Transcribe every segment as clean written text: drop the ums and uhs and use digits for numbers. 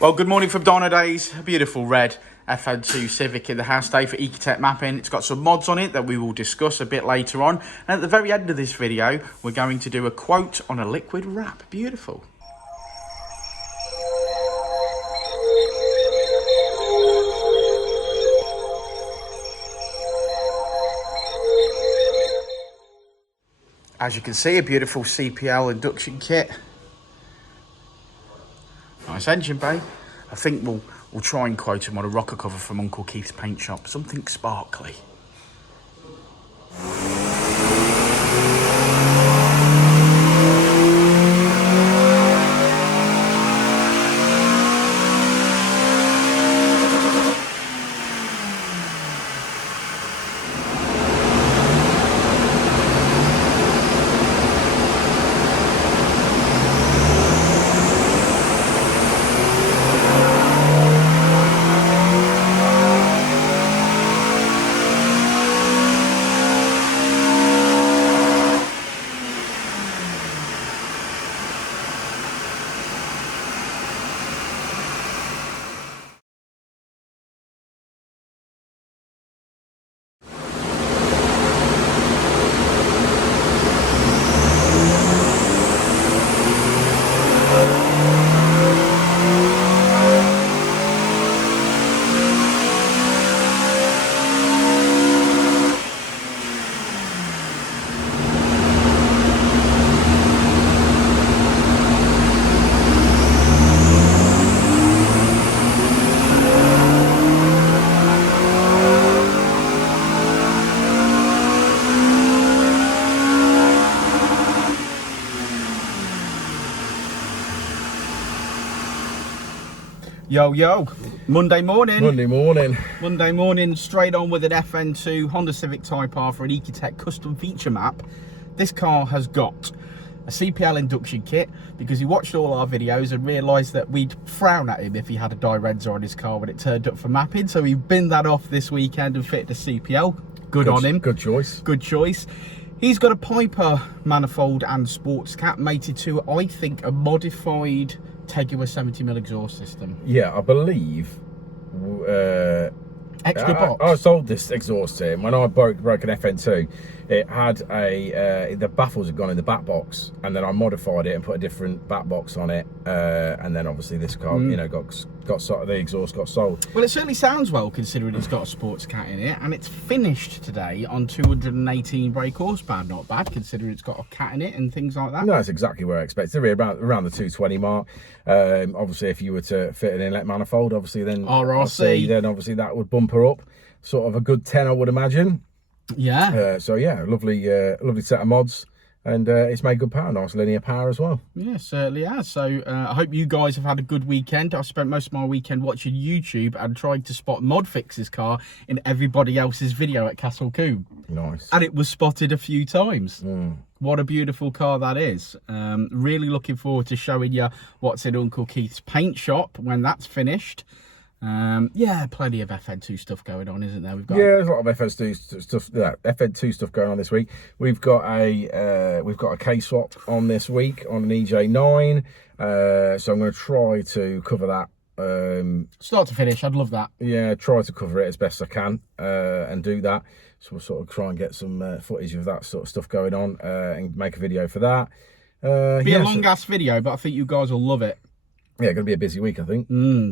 Well, good morning from Dynodaze. A beautiful red FN2 Civic in the house today for Ecutek mapping. It's got some mods on it that we will discuss a bit later on. And at the very end of this video, we're going to do a quote on a liquid wrap. Beautiful. As you can see, a beautiful CPL induction kit. Nice engine bay. I think we'll try and quote him on a rocker cover from Uncle Keith's paint shop. Something sparkly. Yo, Monday morning, straight on with an FN2 Honda Civic Type R for an Ecutek custom feature map. This car has got a CPL induction kit because he watched all our videos and realised that we'd frown at him if he had a Dynodaze on his car when it turned up for mapping. So he binned that off this weekend and fitted a CPL. Good on him. Good choice. He's got a Piper manifold and sports cap mated to, I think, a modified Teguar 70mm exhaust system. Yeah, I believe. Extra box. I sold this exhaust to him when I broke an FN2. It had the baffles had gone in the back box, and then I modified it and put a different back box on it, and then obviously this car, the exhaust got sold. Well, it certainly sounds well considering it's got a sports cat in it, and it's finished today on 218 brake horsepower. Not bad considering it's got a cat in it and things like that. No, that's exactly where I expected to be, around the 220 mark. Obviously, if you were to fit an inlet manifold, obviously then RRC, then obviously that would bump her up sort of a good 10, I would imagine. Yeah. So yeah, lovely set of mods, and it's made good power, nice linear power as well. Yeah, certainly has. So I hope you guys have had a good weekend. I spent most of my weekend watching YouTube and trying to spot mod fix's car in everybody else's video at Castle Combe. Nice. And it was spotted a few times. What a beautiful car that is. Really looking forward to showing you what's in Uncle Keith's paint shop when that's finished. Yeah, plenty of FN2 stuff going on, isn't there? There's a lot of FN2 stuff. Yeah, FN2 stuff going on this week. We've got a K swap on this week on an EJ9. So I'm going to try to cover that. Start to finish, I'd love that. Yeah, try to cover it as best I can and do that. So we'll sort of try and get some footage of that sort of stuff going on and make a video for that. A long ass video, but I think you guys will love it. Yeah, going to be a busy week, I think.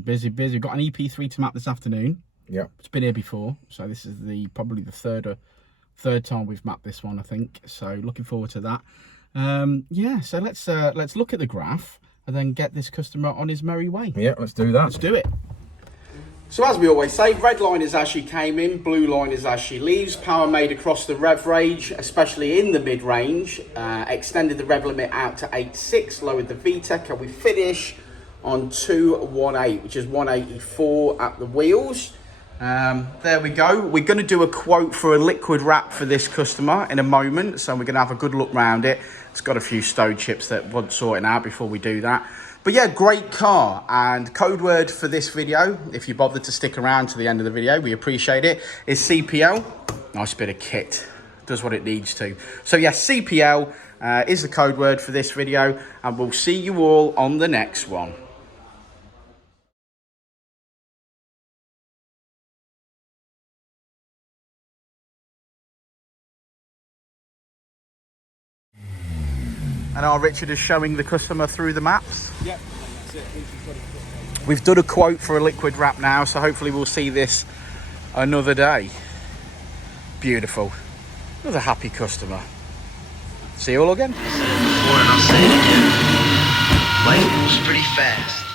Busy. Got an EP3 to map this afternoon. Yeah. It's been here before, so this is probably the third time we've mapped this one, I think. So looking forward to that. Yeah, so let's look at the graph and then get this customer on his merry way. Yeah, let's do that. Let's do it. So as we always say, red line is as she came in, blue line is as she leaves. Power made across the rev range, especially in the mid-range. Extended the rev limit out to 8.6, lowered the VTEC, and we finish on 218, which is 184 at the wheels. There we go. We're going to do a quote for a liquid wrap for this customer in a moment, so we're going to have a good look round it. It's got a few stone chips that want sorting out before we do that. But yeah, great car. And code word for this video, if you bothered to stick around to the end of the video, we appreciate it, is CPL. Nice bit of kit. Does what it needs to. So yes, CPL is the code word for this video, and we'll see you all on the next one. And our Richard is showing the customer through the maps. Yep, that's it. We've done a quote for a liquid wrap now, so hopefully we'll see this another day. Beautiful. Another happy customer. See you all again. Before and I'll say it again. Life moves pretty fast.